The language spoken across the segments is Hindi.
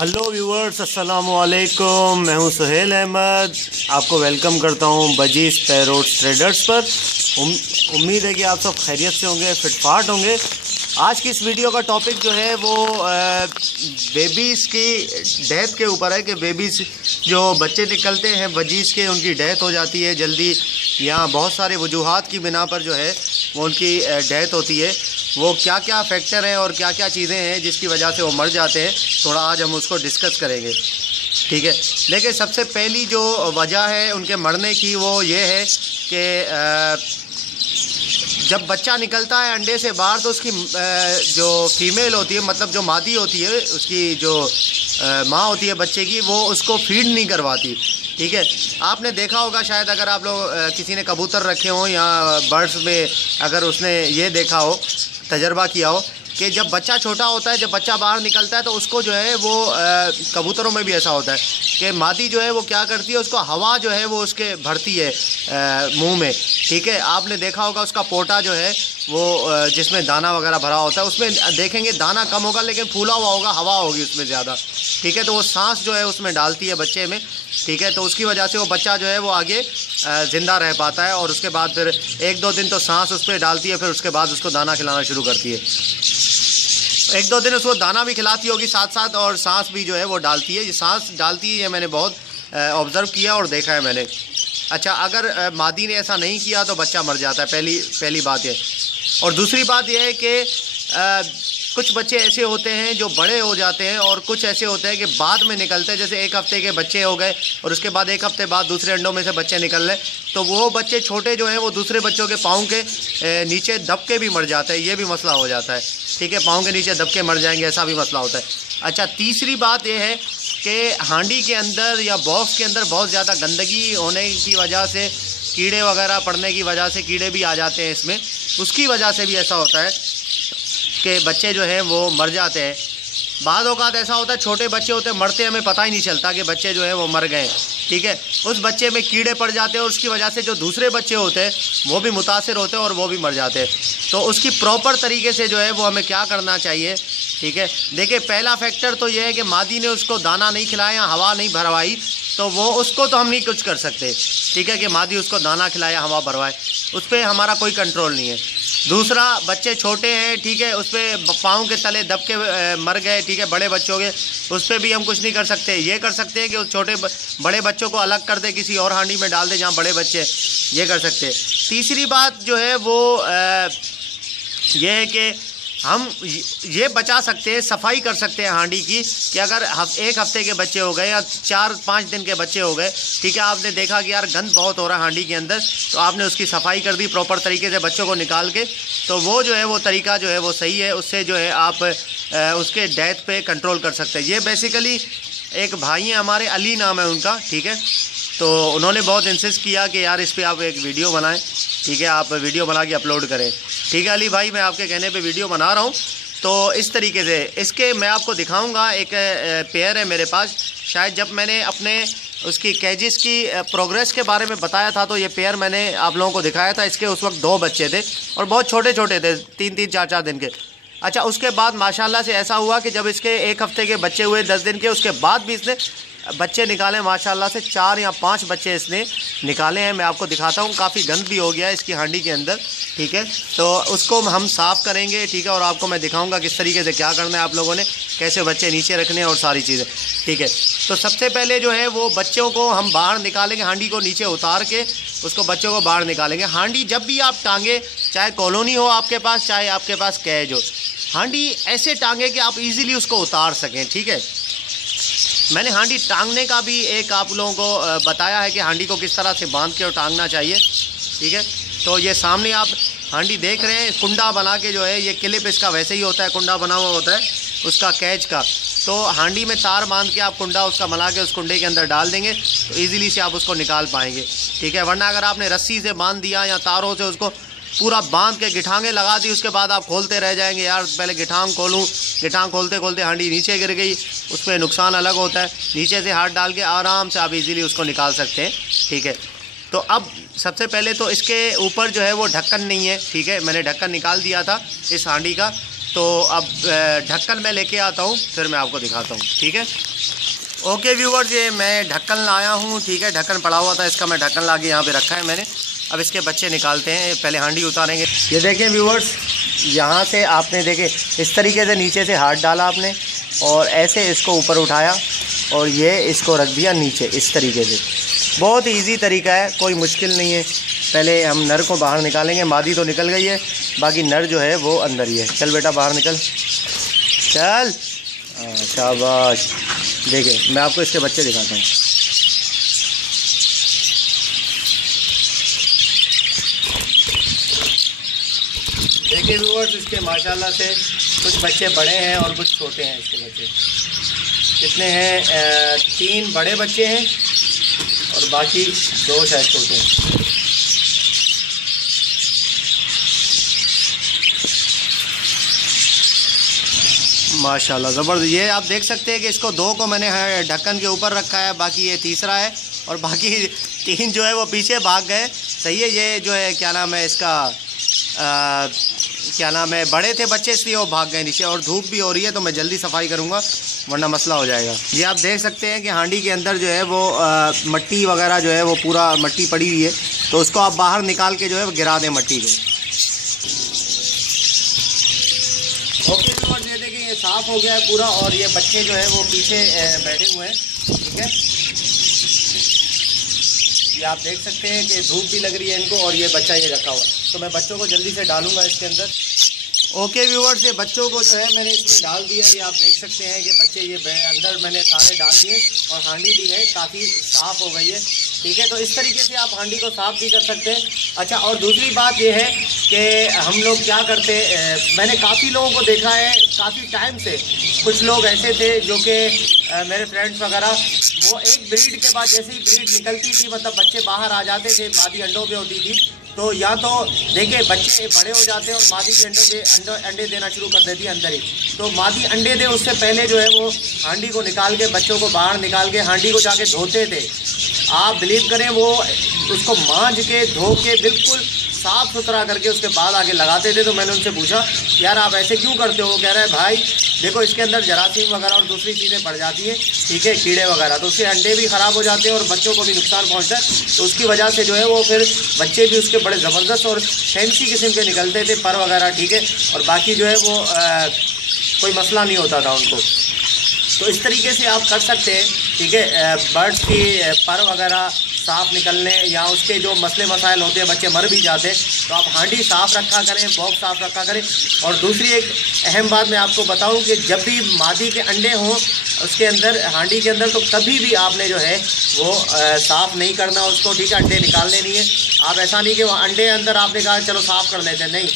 हेलो व्यूवर्स, अस्सलामु अलैकुम। मैं हूं सुहेल अहमद, आपको वेलकम करता हूं बजीज़ पैरोट्स ट्रेडर्स पर। उम्मीद है कि आप सब खैरियत से होंगे, फिटफाट होंगे। आज की इस वीडियो का टॉपिक जो है वो बेबीज़ की डेथ के ऊपर है कि बेबीज़ जो बच्चे निकलते हैं बजीज़ के, उनकी डेथ हो जाती है जल्दी, या बहुत सारे वजूहात की बिना पर जो है वो उनकी डेथ होती है। वो क्या क्या फैक्टर हैं और क्या क्या चीज़ें हैं जिसकी वजह से वो मर जाते हैं, थोड़ा आज हम उसको डिस्कस करेंगे, ठीक है। देखिए, सबसे पहली जो वजह है उनके मरने की वो ये है कि जब बच्चा निकलता है अंडे से बाहर तो उसकी जो फीमेल होती है, मतलब जो मादी होती है, उसकी जो माँ होती है बच्चे की, वो उसको फीड नहीं करवाती, ठीक है। आपने देखा होगा शायद, अगर आप लोग किसी ने कबूतर रखे हों या बर्ड्स में अगर उसने ये देखा हो, तजर्बा किया हो कि जब बच्चा छोटा होता है, जब बच्चा बाहर निकलता है तो उसको जो है वो कबूतरों में भी ऐसा होता है कि मादी जो है वो क्या करती है, उसको हवा जो है वो उसके भरती है मुंह में, ठीक है। आपने देखा होगा उसका पोटा जो है वो जिसमें दाना वगैरह भरा होता है, उसमें देखेंगे दाना कम होगा लेकिन फूला हुआ होगा, हवा होगी उसमें ज़्यादा, ठीक है। तो वो सांस जो है उसमें डालती है बच्चे में, ठीक है। तो उसकी वजह से वो बच्चा जो है वो आगे ज़िंदा रह पाता है, और उसके बाद फिर एक दो दिन तो सांस उस पर डालती है, फिर उसके बाद उसको दाना खिलाना शुरू करती है। एक दो दिन उसको दाना भी खिलाती होगी साथ साथ, और सांस भी जो है वो डालती है। ये सांस डालती है, ये मैंने बहुत ऑब्ज़र्व किया और देखा है मैंने। अच्छा, अगर मादी ने ऐसा नहीं किया तो बच्चा मर जाता है, पहली बात है। और दूसरी बात यह है कि कुछ बच्चे ऐसे होते हैं जो बड़े हो जाते हैं, और कुछ ऐसे होते हैं कि बाद में निकलते हैं। जैसे एक हफ्ते के बच्चे हो गए और उसके बाद एक हफ्ते बाद दूसरे अंडों में से बच्चे निकल रहे, तो वो बच्चे छोटे जो हैं वो दूसरे बच्चों के पाँव के नीचे दब के भी मर जाते हैं। ये भी मसला हो जाता है, ठीक है। पाँव के नीचे दब के मर जाएंगे, ऐसा भी मसला होता है। अच्छा, तीसरी बात यह है कि हांडी के अंदर या बॉक्स के अंदर बहुत ज़्यादा गंदगी होने की वजह से, कीड़े वगैरह पड़ने की वजह से, कीड़े भी आ जाते हैं इसमें, उसकी वजह से भी ऐसा होता है कि बच्चे जो हैं वो मर जाते हैं। बाद औक़ात ऐसा होता है, छोटे बच्चे होते हैं, मरते हमें पता ही नहीं चलता कि बच्चे जो है वो मर गए, ठीक है। उस बच्चे में कीड़े पड़ जाते हैं और उसकी वजह से जो दूसरे बच्चे होते हैं वो भी मुतासिर होते हैं और वो भी मर जाते हैं। तो उसकी प्रॉपर तरीके से जो है वो हमें क्या करना चाहिए, ठीक है। देखिए, पहला फैक्टर तो ये है कि मादी ने उसको दाना नहीं खिलाया, हवा नहीं भरवाई, तो वो उसको तो हम नहीं कुछ कर सकते, ठीक है, कि मादी उसको दाना खिलाया, हवा भरवाए, उस पर हमारा कोई कंट्रोल नहीं है। दूसरा, बच्चे छोटे हैं, ठीक है, उस पर पाँव के तले दब के मर गए, ठीक है, बड़े बच्चों के, उस पर भी हम कुछ नहीं कर सकते। ये कर सकते हैं कि उस बड़े बच्चों को अलग कर दे, किसी और हांडी में डाल दे जहाँ बड़े बच्चे, ये कर सकते हैं। तीसरी बात जो है वो ये है कि हम ये बचा सकते हैं, सफाई कर सकते हैं हांडी की, कि अगर एक हफ्ते के बच्चे हो गए या 4-5 दिन के बच्चे हो गए, ठीक है, आपने देखा कि यार गंद बहुत हो रहा है हांडी के अंदर, तो आपने उसकी सफाई कर दी प्रॉपर तरीके से बच्चों को निकाल के, तो वो जो है वो तरीका जो है वो सही है। उससे जो है आप उसके डेथ पे कंट्रोल कर सकते हैं। ये बेसिकली एक भाई हैं हमारे, अली नाम है उनका, ठीक है। तो उन्होंने बहुत इंसिस्ट किया कि यार इस पर आप एक वीडियो बनाएं, ठीक है, आप वीडियो बना के अपलोड करें, ठीक है। अली भाई, मैं आपके कहने पे वीडियो बना रहा हूँ। तो इस तरीके से इसके मैं आपको दिखाऊंगा। एक पेयर है मेरे पास, शायद जब मैंने अपने उसकी कैजिस की प्रोग्रेस के बारे में बताया था तो ये पेयर मैंने आप लोगों को दिखाया था। इसके उस वक्त 2 बच्चे थे और बहुत छोटे छोटे थे, 3-3, 4-4 दिन के। अच्छा, उसके बाद माशाल्लाह से ऐसा हुआ कि जब इसके 1 हफ्ते के बच्चे हुए, 10 दिन के, उसके बाद भी इसने बच्चे निकाले माशाल्लाह से। 4 या 5 बच्चे इसने निकाले हैं। मैं आपको दिखाता हूँ, काफ़ी गंद भी हो गया है इसकी हांडी के अंदर, ठीक है। तो उसको हम साफ़ करेंगे, ठीक है, और आपको मैं दिखाऊंगा किस तरीके से क्या करना है आप लोगों ने, कैसे बच्चे नीचे रखने हैं और सारी चीज़ें, ठीक है। तो सबसे पहले जो है वो बच्चों को हम बाहर निकालेंगे, हांडी को नीचे उतार के उसको बच्चों को बाहर निकालेंगे। हांडी जब भी आप टांगे, चाहे कॉलोनी हो आपके पास, चाहे आपके पास कैज हो, हांडी ऐसे टांगे कि आप इजीली उसको उतार सकें, ठीक है। मैंने हांडी टांगने का भी एक आप लोगों को बताया है कि हांडी को किस तरह से बांध के और टांगना चाहिए, ठीक है। तो ये सामने आप हांडी देख रहे हैं, कुंडा बना के जो है, ये क्लिप इसका वैसे ही होता है, कुंडा बना हुआ होता है उसका कैच का। तो हांडी में तार बांध के आप कुंडा उसका मिला के उस कुंडे के अंदर डाल देंगे तो ईज़िली से आप उसको निकाल पाएंगे, ठीक है। वरना अगर आपने रस्सी से बांध दिया या तारों से उसको पूरा बांध के गिठांगे लगा दी, उसके बाद आप खोलते रह जाएंगे, यार पहले गिठांग खोलूँ, गिठांग खोलते खोलते हांडी नीचे गिर गई, उसमें नुकसान अलग होता है। नीचे से हाथ डाल के आराम से आप इजीली उसको निकाल सकते हैं, ठीक है। तो अब सबसे पहले तो इसके ऊपर जो है वो ढक्कन नहीं है, ठीक है, मैंने ढक्कन निकाल दिया था इस हांडी का। तो अब ढक्कन मैं लेके आता हूँ, फिर मैं आपको दिखाता हूँ, ठीक है। ओके व्यूवर्स, ये मैं ढक्कन लाया हूँ, ठीक है। ढक्कन पड़ा हुआ था, इसका मैं ढक्कन ला के यहाँ पे रखा है मैंने। अब इसके बच्चे निकालते हैं, पहले हांडी उतारेंगे। ये देखें व्यूवर्स, यहाँ से आपने देखे इस तरीके से नीचे से हाथ डाला आपने और ऐसे इसको ऊपर उठाया और ये इसको रख दिया नीचे इस तरीके से। बहुत इजी तरीका है, कोई मुश्किल नहीं है। पहले हम नर को बाहर निकालेंगे, मादी तो निकल गई है, बाकी नर जो है वो अंदर ही है। चल बेटा बाहर निकल, चल, शाबाश। देखिए मैं आपको इसके बच्चे दिखाता हूँ। देखिए व्यूअर्स, इसके माशाल्लाह से कुछ बच्चे बड़े हैं और कुछ छोटे हैं। इसके बच्चे कितने हैं? 3 बड़े बच्चे हैं और बाकी 2 शायद छोटे हैं। माशाल्लाह ज़बरदस्त। ये आप देख सकते हैं कि इसको 2 को मैंने ढक्कन के ऊपर रखा है, बाकी ये तीसरा है और बाकी 3 जो है वो पीछे भाग गए। सही है। ये जो है क्या नाम है इसका, क्या नाम है, बड़े थे बच्चे इसलिए वो भाग गए नीचे। और धूप भी हो रही है तो मैं जल्दी सफाई करूँगा वरना मसला हो जाएगा। ये आप देख सकते हैं कि हांडी के अंदर जो है वो मट्टी वगैरह जो है वो पूरा मट्टी पड़ी हुई है, तो उसको आप बाहर निकाल के जो है गिरा दें मट्टी पे। ओके व्यूअर्स, ये देखिए ये साफ़ हो गया है पूरा और ये बच्चे जो है वो पीछे बैठे हुए हैं, ठीक है। ये आप देख सकते हैं कि धूप भी लग रही है इनको और ये बच्चा ये रखा हुआ है, तो मैं बच्चों को जल्दी से डालूंगा इसके अंदर। ओके व्यूअर्स, ये बच्चों को जो है मैंने इसमें डाल दिया। ये आप देख सकते हैं कि बच्चे ये अंदर मैंने सारे डाल दिए और हांडी भी है काफ़ी साफ़ हो गई है, ठीक है। तो इस तरीके से आप हांडी को साफ़ भी कर सकते हैं। अच्छा, और दूसरी बात ये है कि हम लोग क्या करते, मैंने काफ़ी लोगों को देखा है काफ़ी टाइम से, कुछ लोग ऐसे थे जो कि मेरे फ्रेंड्स वगैरह, वो एक ब्रीड के बाद जैसे ही ब्रीड निकलती थी, मतलब बच्चे बाहर आ जाते थे, मादी अंडों पे होती थी, तो या तो देखिए बच्चे बड़े हो जाते हैं और मादी भी अंडे देना शुरू कर देती है अंदर ही। तो मादी अंडे दे उससे पहले जो है वो हांडी को निकाल के, बच्चों को बाहर निकाल के हांडी को जाके धोते थे। आप बिलीव करें, वो उसको मांझ के धो के बिल्कुल साफ़ सुथरा करके उसके बाद आगे लगाते थे। तो मैंने उनसे पूछा, यार आप ऐसे क्यों करते हो? वो कह रहा है भाई देखो इसके अंदर जरासीम वगैरह और दूसरी चीज़ें पड़ जाती हैं, ठीक है, कीड़े वगैरह, तो उसके अंडे भी ख़राब हो जाते हैं और बच्चों को भी नुकसान पहुंचता है। तो उसकी वजह से जो है वो फिर बच्चे भी उसके बड़े ज़बरदस्त और फैंसी किस्म के निकलते थे, पर वगैरह, ठीक है, और बाकी जो है वो कोई मसला नहीं होता था उनको। तो इस तरीके से आप कर सकते हैं, ठीक है। बर्ड्स की पर वगैरह साफ़ निकलने या उसके जो मसले मसाइल होते हैं, बच्चे मर भी जाते हैं, तो आप हांडी साफ़ रखा करें, बॉक्स साफ़ रखा करें। और दूसरी एक अहम बात मैं आपको बताऊं कि जब भी मादी के अंडे हों उसके अंदर, हांडी के अंदर, तो कभी भी आपने जो है वो साफ़ नहीं करना उसको, ठीक है। अंडे निकालने नहीं है। आप ऐसा नहीं कि वो अंडे अंदर आपने कहा चलो साफ़ कर लेते हैं, नहीं।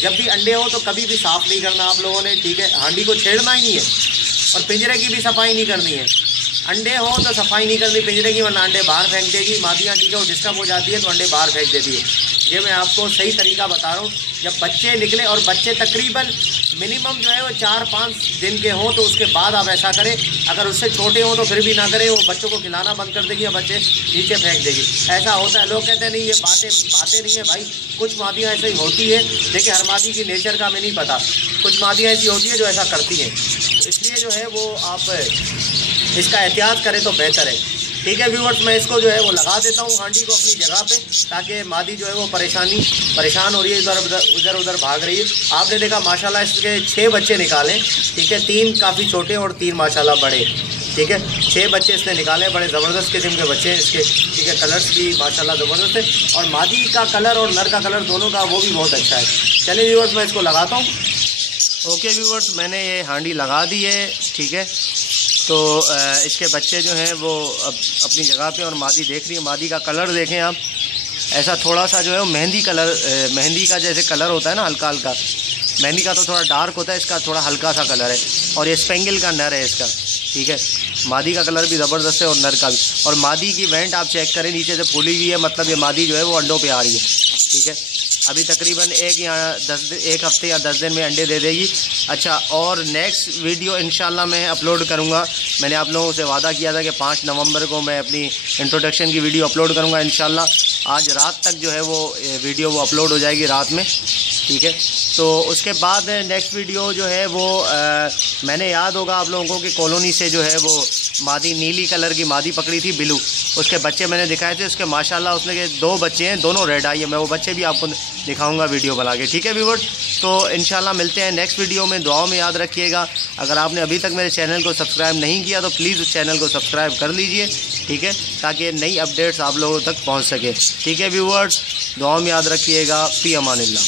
जब भी अंडे हो तो कभी भी साफ़ नहीं करना आप लोगों ने, ठीक है। हांडी को छेड़ना ही नहीं है और पिंजरे की भी सफाई नहीं करनी है। अंडे हो तो सफाई नहीं करनी पिंजरे की, वरना अंडे बाहर फेंक देगी मादियाँ, ठीक है, वो डिस्टर्ब हो जाती है तो अंडे बाहर फेंक देती है। ये मैं आपको सही तरीका बता रहा हूँ। जब बच्चे निकले, और बच्चे तकरीबन मिनिमम जो है वो 4-5 दिन के हों तो उसके बाद आप ऐसा करें। अगर उससे छोटे हों तो फिर भी ना करें, वो बच्चों को खिलाना बंद कर देगी या बच्चे नीचे फेंक देगी। ऐसा होता है। लोग कहते हैं नहीं ये बातें नहीं है भाई, कुछ मादियाँ ऐसी होती है। देखिए हर मादी की नेचर का हमें नहीं पता, कुछ मादियाँ ऐसी होती है जो ऐसा करती हैं, इसलिए जो है वो आप इसका एहतियात करें तो बेहतर है, ठीक है व्यूअर्स। मैं इसको जो है वो लगा देता हूँ हांडी को अपनी जगह पे, ताकि मादी जो है वो परेशान हो रही है, इधर उधर भाग रही है। आपने देखा माशाल्लाह इसके 6 बच्चे निकाले, ठीक है। 3 काफ़ी छोटे और 3 माशाल्लाह बड़े, ठीक है। 6 बच्चे इसने निकाले, बड़े ज़बरदस्त किस्म के बच्चे हैं इसके, ठीक है। कलर्स भी माशाल्लाह ज़बरदस्त है और मादी का कलर और नर का कलर दोनों का वो भी बहुत अच्छा है। चलिए व्यूअर्स मैं इसको लगाता हूँ। ओके व्यूअर्स, मैंने ये हांडी लगा दी है, ठीक है। तो इसके बच्चे जो हैं वो अब अपनी जगह पे, और मादी देख रही है। मादी का कलर देखें आप, ऐसा थोड़ा सा जो है वो मेहंदी कलर, मेहंदी का जैसे कलर होता है ना, हल्का हल्का। मेहंदी का तो थोड़ा डार्क होता है, इसका थोड़ा हल्का सा कलर है। और ये स्पेंगल का नर है इसका, ठीक है। मादी का कलर भी ज़बरदस्त है और नर का भी। और मादी की वेंट आप चेक करें, नीचे से फूली हुई है, मतलब ये मादी जो है वो अंडों पे आ रही है, ठीक है। अभी तकरीबन एक हफ्ते या 10 दिन में अंडे दे देगी। अच्छा, और नेक्स्ट वीडियो इंशाल्लाह मैं अपलोड करूँगा। मैंने आप लोगों से वादा किया था कि 5 नवंबर को मैं अपनी इंट्रोडक्शन की वीडियो अपलोड करूँगा इंशाल्लाह। आज रात तक जो है वो वीडियो वो अपलोड हो जाएगी रात में, ठीक है। तो उसके बाद नेक्स्ट वीडियो जो है वो मैंने याद होगा आप लोगों को कि कॉलोनी से जो है वो मादी, नीली कलर की मादी पकड़ी थी बिलू, उसके बच्चे मैंने दिखाए थे। उसके माशाल्लाह उसने के 2 बच्चे हैं, दोनों रेड आई है। मैं वो बच्चे भी आपको दिखाऊंगा वीडियो बना के, ठीक है व्यूअर्स। तो इंशाल्लाह मिलते हैं नेक्स्ट वीडियो में। दुआओं में याद रखिएगा। अगर आपने अभी तक मेरे चैनल को सब्सक्राइब नहीं किया तो प्लीज़ उस चैनल को सब्सक्राइब कर लीजिए, ठीक है, ताकि नई अपडेट्स आप लोगों तक पहुँच सके, ठीक है व्यूअर्स। दुआओं में याद रखिएगा। फ़ी अमानिल्लाह।